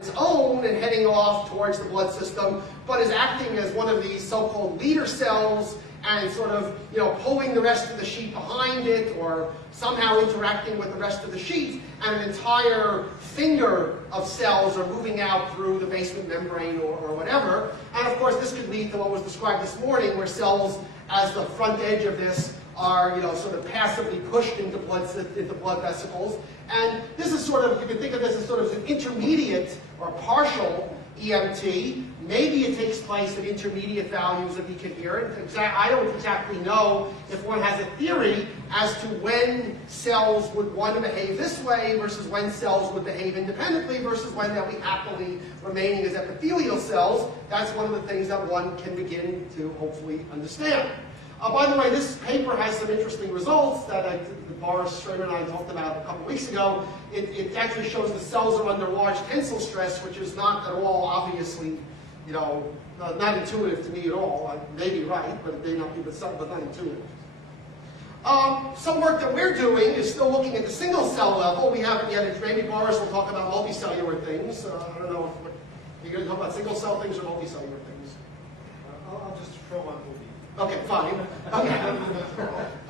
its own and heading off towards the blood system, but is acting as one of these so-called leader cells and sort of, pulling the rest of the sheet behind it, or somehow interacting with the rest of the sheet, and an entire finger of cells are moving out through the basement membrane or whatever. And of course, this could lead to what was described this morning, where cells, as the front edge of this, are sort of passively pushed into blood vesicles. And this is sort of, you can think of this as sort of an intermediate or partial EMT. Maybe it takes place at intermediate values of E-coherent. I don't exactly know if one has a theory as to when cells would want to behave this way versus when cells would behave independently versus when they'll be happily remaining as epithelial cells. That's one of the things that one can begin to hopefully understand. By the way, this paper has some interesting results that Boris Schrader and I talked about a couple weeks ago. It actually shows the cells are under large tensile stress, which is not at all obviously, not intuitive to me at all. I may be right, but it may not be, but not intuitive. Some work that we're doing is still looking at the single cell level. We haven't yet. Maybe Boris will talk about multicellular things. I don't know if you're going to talk about single cell things or multicellular things. I'll just throw one movie. Okay, fine. Okay.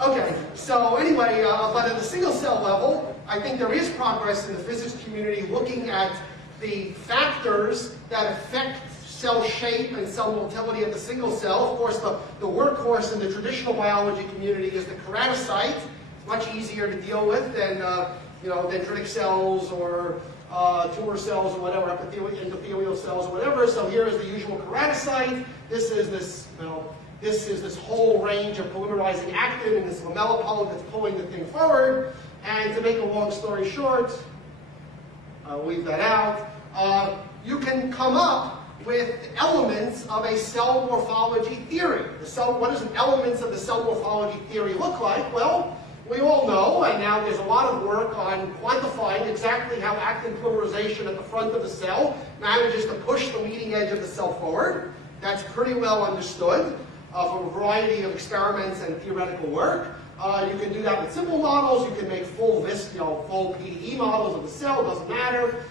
Okay. So anyway, but at the single cell level, I think there is progress in the physics community looking at the factors that affect cell shape and cell motility at the single cell. Of course, the workhorse in the traditional biology community is the keratocyte. It's much easier to deal with than dendritic cells or tumor cells or whatever, endothelial cells or whatever. So here is the usual keratocyte. This is this whole range of polymerizing actin in this lamellipode that's pulling the thing forward. And to make a long story short, I'll leave that out. You can come up with elements of a cell morphology theory. What does elements of the cell morphology theory look like? Well, we all know, and now there's a lot of work on quantifying exactly how actin polymerization at the front of the cell manages to push the leading edge of the cell forward. That's pretty well understood from a variety of experiments and theoretical work. You can do that with simple models. You can make full PDE models of the cell. Doesn't matter.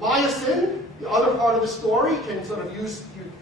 Myosin, the other part of the story, can sort of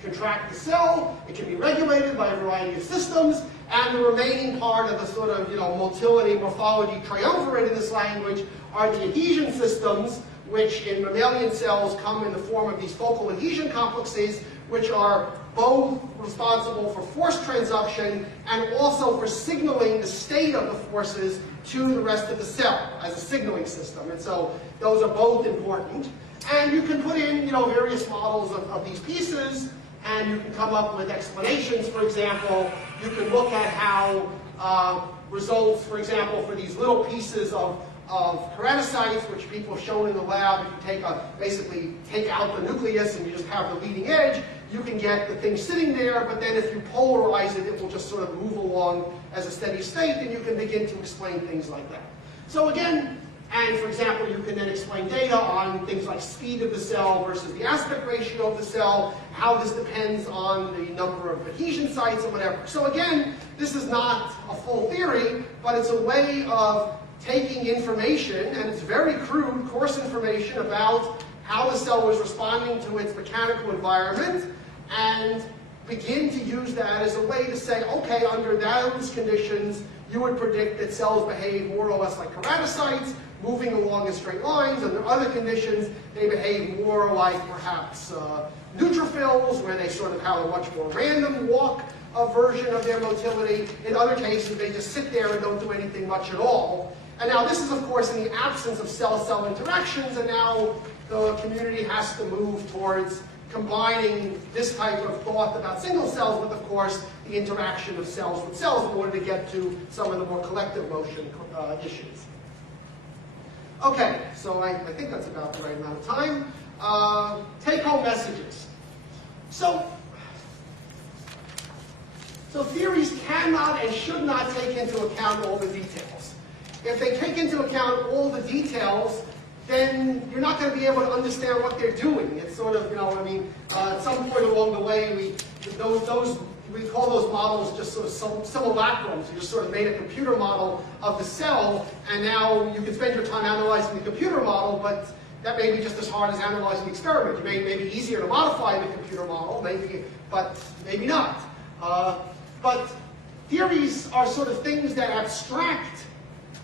contract the cell. It can be regulated by a variety of systems. And the remaining part of the sort of motility, morphology triumvirate in this language are the adhesion systems, which in mammalian cells come in the form of these focal adhesion complexes, which are both responsible for force transduction and also for signaling the state of the forces to the rest of the cell as a signaling system. And so those are both important. And you can put in various models of these pieces, and you can come up with explanations. For example, you can look at how results, for example, for these little pieces of keratocytes, which people have shown in the lab, if you basically take out the nucleus and you just have the leading edge, you can get the thing sitting there, but then if you polarize it, it will just sort of move along as a steady state, and you can begin to explain things like that. So again, and for example, you can then explain data on things like speed of the cell versus the aspect ratio of the cell, how this depends on the number of adhesion sites or whatever. So again, this is not a full theory, but it's a way of taking information, and it's very crude, coarse information about how the cell was responding to its mechanical environment, and begin to use that as a way to say, okay, under those conditions, you would predict that cells behave more or less like keratocytes, moving along in straight lines. Under other conditions, they behave more like perhaps neutrophils, where they sort of have a much more random walk version of their motility. In other cases, they just sit there and don't do anything much at all. And now this is, of course, in the absence of cell-cell interactions, and now the community has to move towards combining this type of thought about single cells with, of course, the interaction of cells with cells in order to get to some of the more collective motion issues. Okay, so I think that's about the right amount of time. Take-home messages. So theories cannot and should not take into account all the details. If they take into account all the details, then you're not going to be able to understand what they're doing. It's sort of, at some point along the way, we call those models just sort of simulacrums. You just sort of made a computer model of the cell, and now you can spend your time analyzing the computer model, but that may be just as hard as analyzing the experiment. It may be easier to modify the computer model, maybe, but maybe not. But theories are sort of things that abstract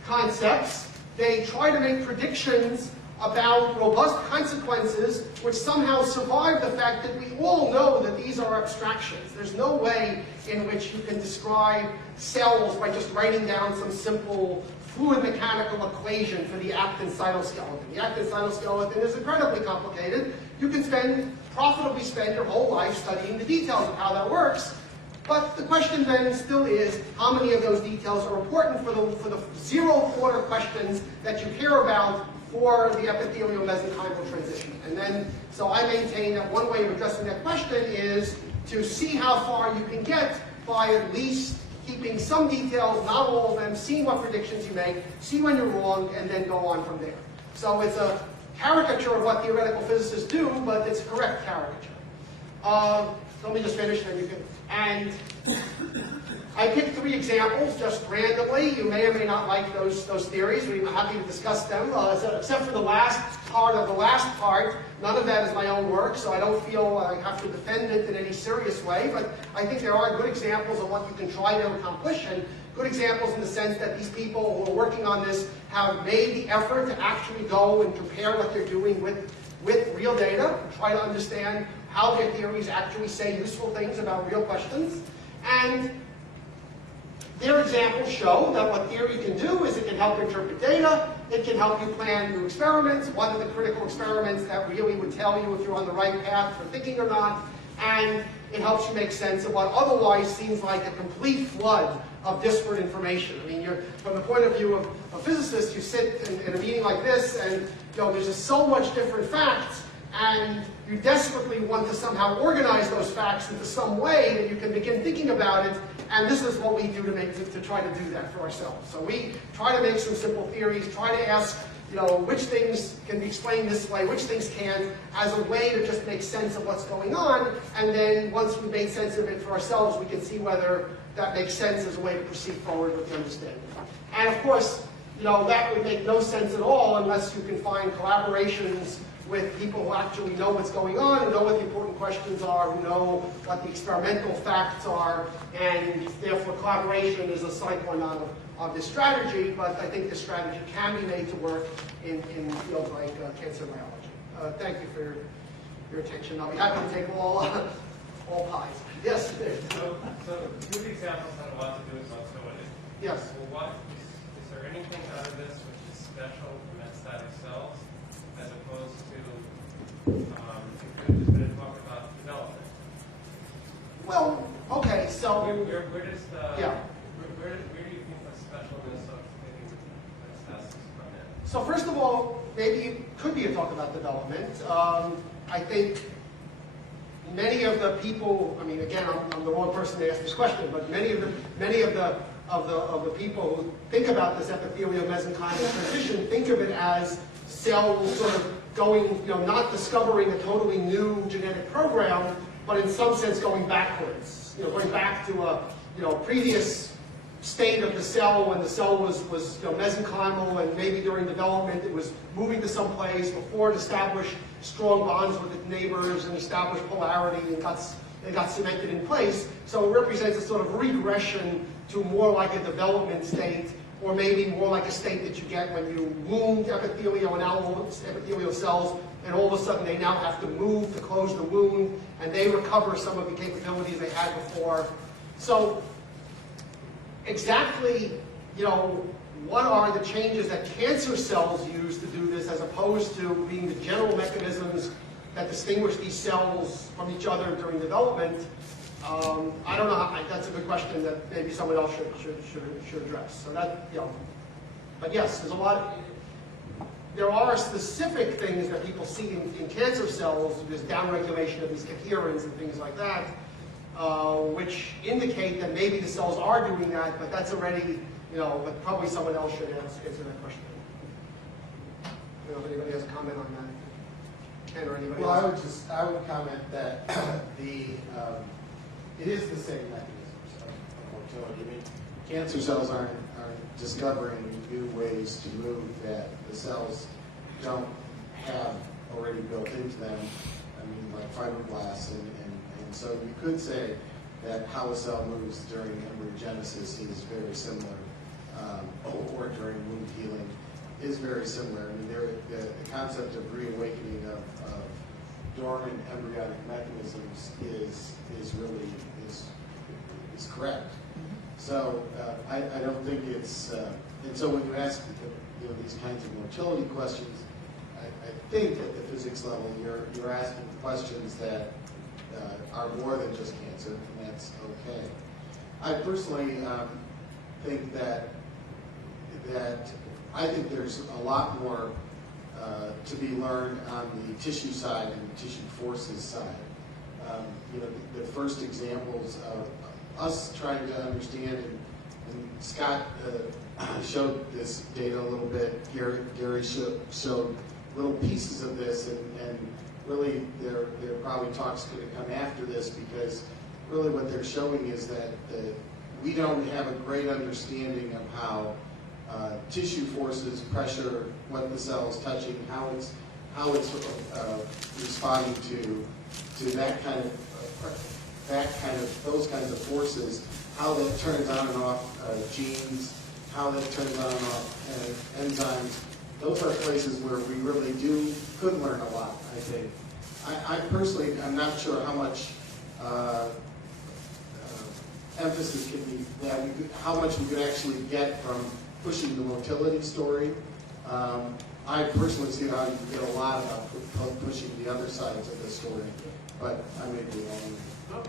concepts. They try to make predictions about robust consequences which somehow survive the fact that we all know that these are abstractions. There's no way in which you can describe cells by just writing down some simple fluid mechanical equation for the actin cytoskeleton. The actin cytoskeleton is incredibly complicated. You can profitably spend your whole life studying the details of how that works. But the question then still is, how many of those details are important for the zero-order questions that you care about for the epithelial mesenchymal transition? And then, so I maintain that one way of addressing that question is to see how far you can get by at least keeping some details, not all of them, seeing what predictions you make, see when you're wrong, and then go on from there. So it's a caricature of what theoretical physicists do, but it's a correct caricature. Let me just finish, then you can. And I picked 3 examples just randomly. You may or may not like those theories. We're happy to discuss them. Except for the last part of the last part, none of that is my own work, so I don't feel I have to defend it in any serious way. But I think there are good examples of what you can try to accomplish, and good examples in the sense that these people who are working on this have made the effort to actually go and compare what they're doing with real data, and try to understand how their theories actually say useful things about real questions. And their examples show that what theory can do is it can help interpret data, it can help you plan new experiments, what are the critical experiments that really would tell you if you're on the right path for thinking or not, and it helps you make sense of what otherwise seems like a complete flood of disparate information. I mean, from the point of view of a physicist, you sit in a meeting like this and there's just so much different facts, and you desperately want to somehow organize those facts into some way that you can begin thinking about it, and this is what we do to try to do that for ourselves. So we try to make some simple theories, try to ask, which things can be explained this way, which things can't, as a way to just make sense of what's going on, and then once we've made sense of it for ourselves, we can see whether that makes sense as a way to proceed forward with the understanding. And of course, that would make no sense at all unless you can find collaborations with people who actually know what's going on, who know what the important questions are, who know what the experimental facts are, and therefore collaboration is a sine qua non of this strategy, but I think this strategy can be made to work in fields like cancer biology. Thank you for your attention. I'll be happy to take all pies. Yes? So two examples had a lot to do with motility. Yes. Well, is there anything out of this which is special for metastatic cells, as opposed to, if you're just going to talk about development? Well, okay, so... Where does the... Yeah. Where do you think the specialness of maybe metastasis come in? So first of all, maybe it could be a talk about development. I think many of the people, I mean, again, I'm the wrong person to ask this question, but many of the people who think about this epithelial mesenchymal transition think of it as cells sort of going, not discovering a totally new genetic program, but in some sense going backwards, going back to a previous state of the cell when the cell was mesenchymal, and maybe during development it was moving to some place before it established strong bonds with its neighbors and established polarity and got cemented in place. So it represents a sort of regression to more like a development state, or maybe more like a state that you get when you wound epithelial and epithelial cells, and all of a sudden they now have to move to close the wound, and they recover some of the capabilities they had before. So exactly, what are the changes that cancer cells use to do this, as opposed to being the general mechanisms that distinguish these cells from each other during development? I don't know. That's a good question that maybe someone else should address. So that, but yes, there's a lot. There are specific things that people see in cancer cells. There's downregulation of these coherins and things like that, which indicate that maybe the cells are doing that, but that's already, but probably someone else should answer that question. I don't know if anybody has a comment on that. Ken or anybody else? I would comment that it is the same mechanisms of motility. I mean, cancer cells aren't discovering new ways to move that the cells don't have already built into them. I mean, like fibroblasts, and so you could say that how a cell moves during embryogenesis is very similar, or during wound healing is very similar. I mean, the concept of reawakening of dormant embryonic mechanisms is really correct. So I don't think it's and so when you ask these kinds of motility questions, I think at the physics level you're asking questions that are more than just cancer, and that's okay. I personally think that I think there's a lot more to be learned on the tissue side and the tissue forces side. The first examples of us trying to understand, and Scott showed this data a little bit. Gary showed little pieces of this, and really there are probably talks going to come after this, because really what they're showing is that we don't have a great understanding of how tissue forces pressure what the cell is touching, how it's responding to those kinds of forces, how that turns on and off genes, how that turns on and off enzymes. Those are places where we really could learn a lot, I think. I personally, I'm not sure how much emphasis can be, how much we could actually get from pushing the motility story. I personally see how you can get a lot about pushing the other sides of the story, but I may be wrong. No,